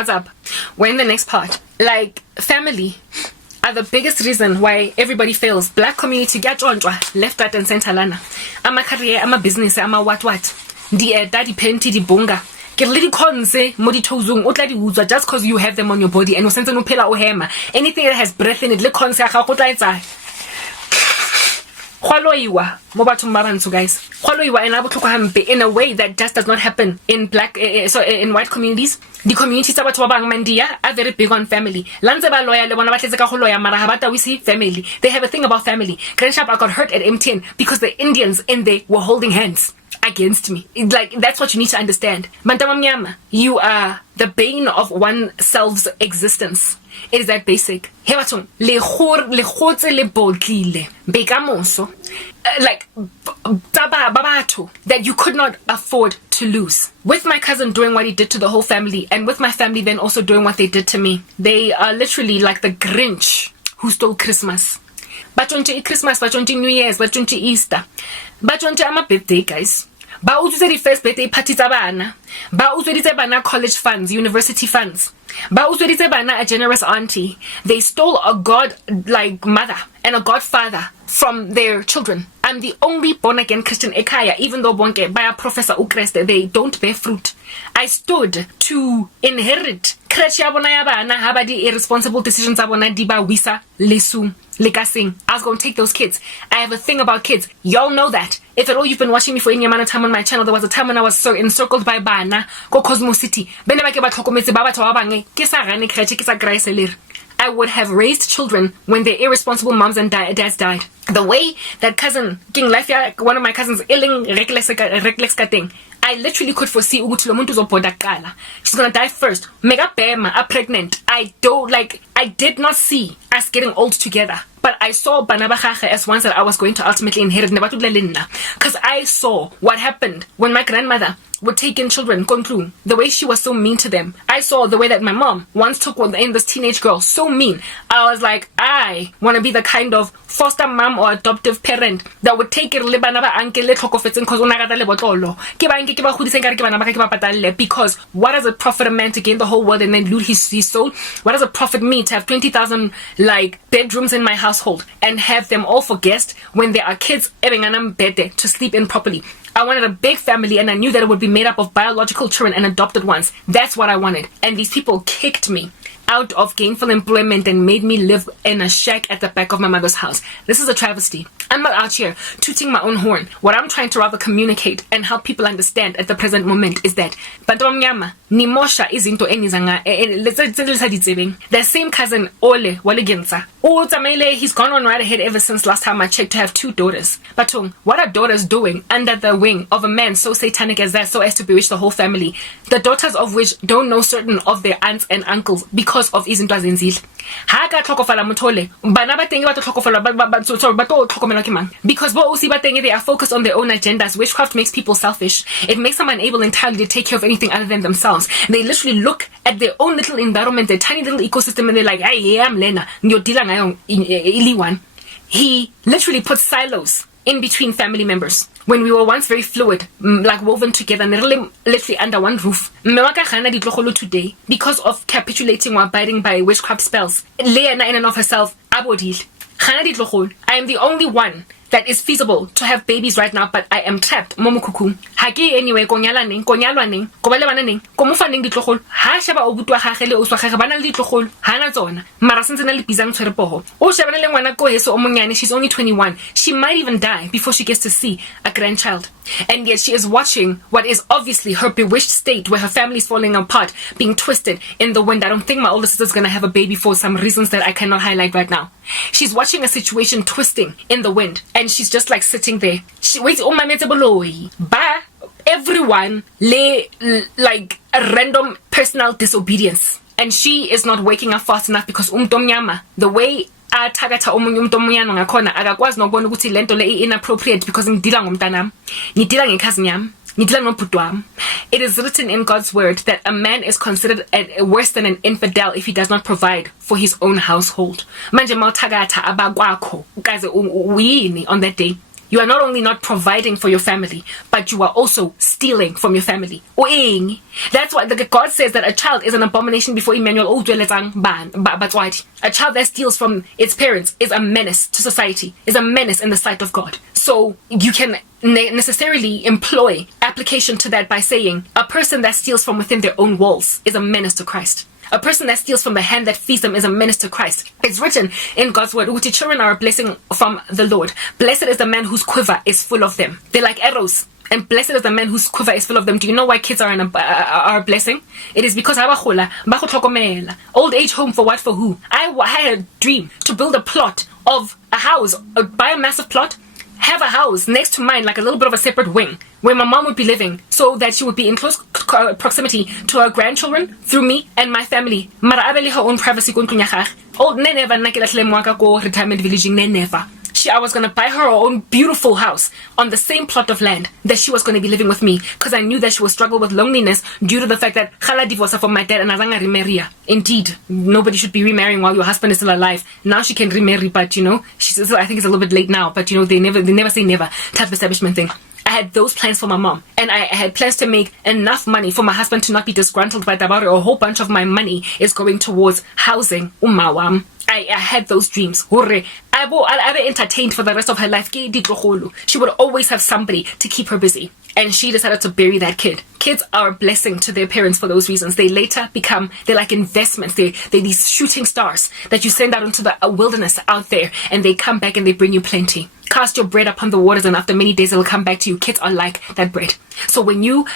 What's up? We're in the next part. Like, family are the biggest reason why everybody fails. Black community get on left, right, and center lana. I'm a career, I'm a business, I'm a what. Di daddy penti di bunga. Get little conse modi tozung utla di uzwa just cause you have them on your body and usenza no phela o hema. Anything that has breath in it, le conse ga go tla etsa. Khwaloiwa mo bathong ba bantsho guys. Khwaloiwa ena botlhoko hampe in a way that just does not happen in black in white communities. The communities tsa batho ba bang mandia are very big on family. Lantse ba loya le bona ba tletse ka go loya mara ha ba tawisi family. They have a thing about family. Grandshap I got hurt at MTN because the Indians in there were holding hands against me. Like, that's what you need to understand. Mantamamnyama, you are the bane of oneself's existence. It is that basic. Hebatung, le khotse le botlile. Bekamoso. Like, babato, that you could not afford to lose. With my cousin doing what he did to the whole family, and with my family then also doing what they did to me. They are literally like the Grinch who stole Christmas. Batonche Christmas, batonche New Year's, batonche Easter. Batonche ama birthday, guys. Ba utswitse the first birthday party tsa bana. Ba utsweditse bana college funds, university funds. Ba utsweditse bana a generous auntie. They stole a god-like mother and a godfather from their children. I'm the only born-again Christian ekaya, even though bonke by a professor ukreste, they don't bear fruit. I stood to inherit crutch ya bona ya bana ha ba di irresponsible decisions tsa bona di ba wisa lesu lekasing. I was going to take those kids. I have a thing about kids. Y'all know that. If at all you've been watching me for any amount of time on my channel, there was a time when I was so encircled by bana go Cosmo City. Bene ba ke ba tlhokometse ba batho ba bang ke sa rane crutch ke sa grace. I would have raised children when their irresponsible moms and dads died. The way that cousin King Lafia, one of my cousins, reckless thing, I literally could foresee ukuthi lo muntu uzoboda kuqala. She's gonna die first. Mega bema are pregnant. I did not see us getting old together. But I saw bana ba gagwe as ones that I was going to ultimately inherit. Because I saw what happened when my grandmother would take in children, Kontlu, the way she was so mean to them. I saw the way that my mom once took in this teenage girl, so mean. I was like, I want to be the kind of foster mom or adoptive parent that would take it because what does it profit a man to gain the whole world and then loot his soul? What does it profit me to have 20,000 like bedrooms in my household and have them all for guests when there are kids to sleep in properly? I wanted a big family and I knew that it would be made up of biological children and adopted ones. That's what I wanted. And these people kicked me out of gainful employment and made me live in a shack at the back of my mother's house. This is a travesty. I'm not out here tooting my own horn. What I'm trying to rather communicate and help people understand at the present moment is that nimosha izinto enizanga the same cousin Ole Walegenza. He's gone on right ahead ever since last time I checked to have 2 daughters. But what are daughters doing under the wing of a man so satanic as that, so as to bewitch the whole family? The daughters of which don't know certain of their aunts and uncles because of izinto azenzile. Ha ka tlhokofala mothole bana ba teng ba tlhokofala ba to tlhokomela ke mang? Because bo usi ba teng they are focused on their own agendas. Witchcraft makes people selfish. It makes them unable entirely to take care of anything other than themselves. They literally look at their own little environment, their tiny little ecosystem, and they're like, hey, I'm Lena. He literally puts silos in between family members. When we were once very fluid, like woven together, literally under one roof. Today, because of capitulating or abiding by witchcraft spells, Leana in and of herself, abodil. I am the only one that is feasible to have babies right now, but I am trapped. Momokuku. Hagi anyway, konyalwaning, kobalebaneng, komufaning ditlogol. Ha sheba obutwa gagwe le oswa gagwe bana le ditlogol. Hana tsona. Mara sentse na le bizang tshwerepogo. O shebana le ngwana ko heso o monyane, she's only 21. She might even die before she gets to see a grandchild. And yet she is watching what is obviously her bewitched state where her family is falling apart, being twisted in the wind. I don't think my older sister's gonna have a baby for some reasons that I cannot highlight right now. She's watching a situation twisting in the wind. And she's just like sitting there. She waits on my Boloi. Ba everyone like a random personal disobedience. And she is not waking up fast enough because the way athakatha omunye umuntu omnyana ngakhona akakwazi nokubona ukuthi lento le inappropriate because ngidila ngomntanami ngidila ngekhazini yami ngidila nobhuti wami. It is written in God's word that a man is considered worse than an infidel if he does not provide for his own household. Manje mawuthakatha abakwakho ukaze uyini on that day. you are not only not providing for your family, but you are also stealing from your family. That's why God says that a child is an abomination before Emmanuel. A child that steals from its parents is a menace to society, is a menace in the sight of God. So you can necessarily employ application to that by saying a person that steals from within their own walls is a menace to Christ. A person that steals from the hand that feeds them is a menace to Christ. It's written in God's word, which children are a blessing from the Lord. Blessed is the man whose quiver is full of them. They're like arrows. And blessed is the man whose quiver is full of them. Do you know why kids are a blessing? It is because old age home for what, for who? I had a dream to build a plot of a house, buy a massive plot, have a house next to mine, like a little bit of a separate wing, where my mom would be living, so that she would be in close proximity to her grandchildren through me and my family. Mara abele her own privacy ko ntlong ya gagwe. Old never nna ke latlhile moaka ko retirement village never. I was going to buy her own beautiful house on the same plot of land that she was going to be living with me, because I knew that she would struggle with loneliness due to the fact that Khala divorced from my dad and Azanga remarry. Indeed, nobody should be remarrying while your husband is still alive. Now she can remarry, but she's, I think it's a little bit late now, but they never say never type of establishment thing. I had those plans for my mom, and I had plans to make enough money for my husband to not be disgruntled by Tabari. A whole bunch of my money is going towards housing umawam. I had those dreams. I'll be entertained for the rest of her life. She would always have somebody to keep her busy. And she decided to bury that kid. Kids are a blessing to their parents for those reasons. They later become, they're like investments. They're these shooting stars that you send out into the wilderness out there, and they come back and they bring you plenty. Cast your bread upon the waters, and after many days it'll come back to you. Kids are like that bread. So when you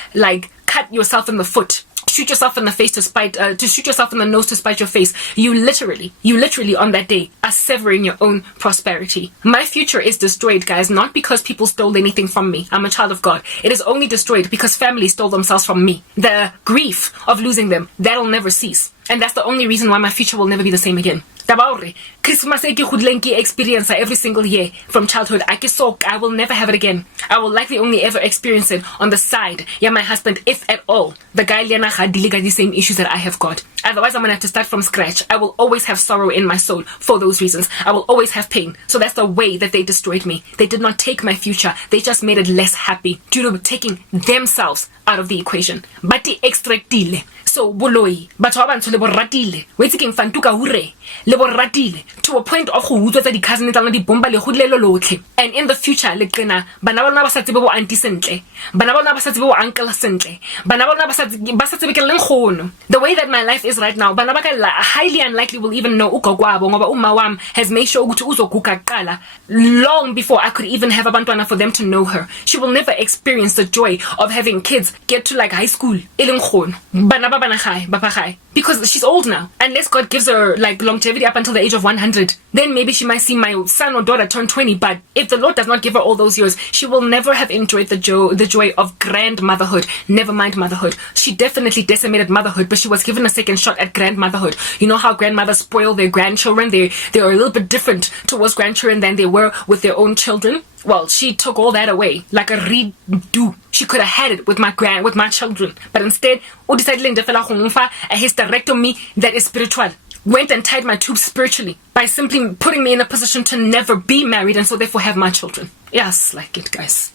cut yourself in the foot, shoot yourself in the face to shoot yourself in the nose to spite your face, you literally on that day are severing your own prosperity. My future is destroyed, guys, not because people stole anything from me. I'm a child of God. It is only destroyed because family stole themselves from me. The grief of losing them, that'll never cease. And that's the only reason why my future will never be the same again. Christmas experience every single year from childhood. I will never have it again. I will likely only ever experience it on the side. Yeah, my husband, if at all. The guy dealing with the same issues that I have got. Otherwise, I'm gonna have to start from scratch. I will always have sorrow in my soul for those reasons. I will always have pain. So that's the way that they destroyed me. They did not take my future. They just made it less happy due to taking themselves out of the equation. But they extractile. So Boloi, batho ba bantsho le borratile, wetse ke mfantuka hure, le borratile to a point of go utswa tsa di cousin tsa di bomba le godilelo lotlhe. And in the future le qena bana bona ba sa tsebe bo auntie sentle, bana bona ba sa tsebe bo uncle sentle, bana bona ba sa tsebe ke leng khono. The way that my life is right now, bana ba ka highly unlikely will even know ugogwabo ngoba uma wam has made sure ukuthi uzoguga qala long before I could even have abantwana for them to know her. She will never experience the joy of having kids get to high school. Eleng khono. Bana ba because she's old now. Unless God gives her longevity up until the age of 100, then maybe she might see my son or daughter turn 20. But if the Lord does not give her all those years, she will never have enjoyed the joy of grandmotherhood. Never mind motherhood. She definitely decimated motherhood, but she was given a second shot at grandmotherhood. You know how grandmothers spoil their grandchildren? They are a little bit different towards grandchildren than they were with their own children. Well, she took all that away, like a redo. She could have had it with my children, but instead, a hysterectomy that is spiritual. Went and tied my tubes spiritually by simply putting me in a position to never be married and so therefore have my children. Yes, like it, guys.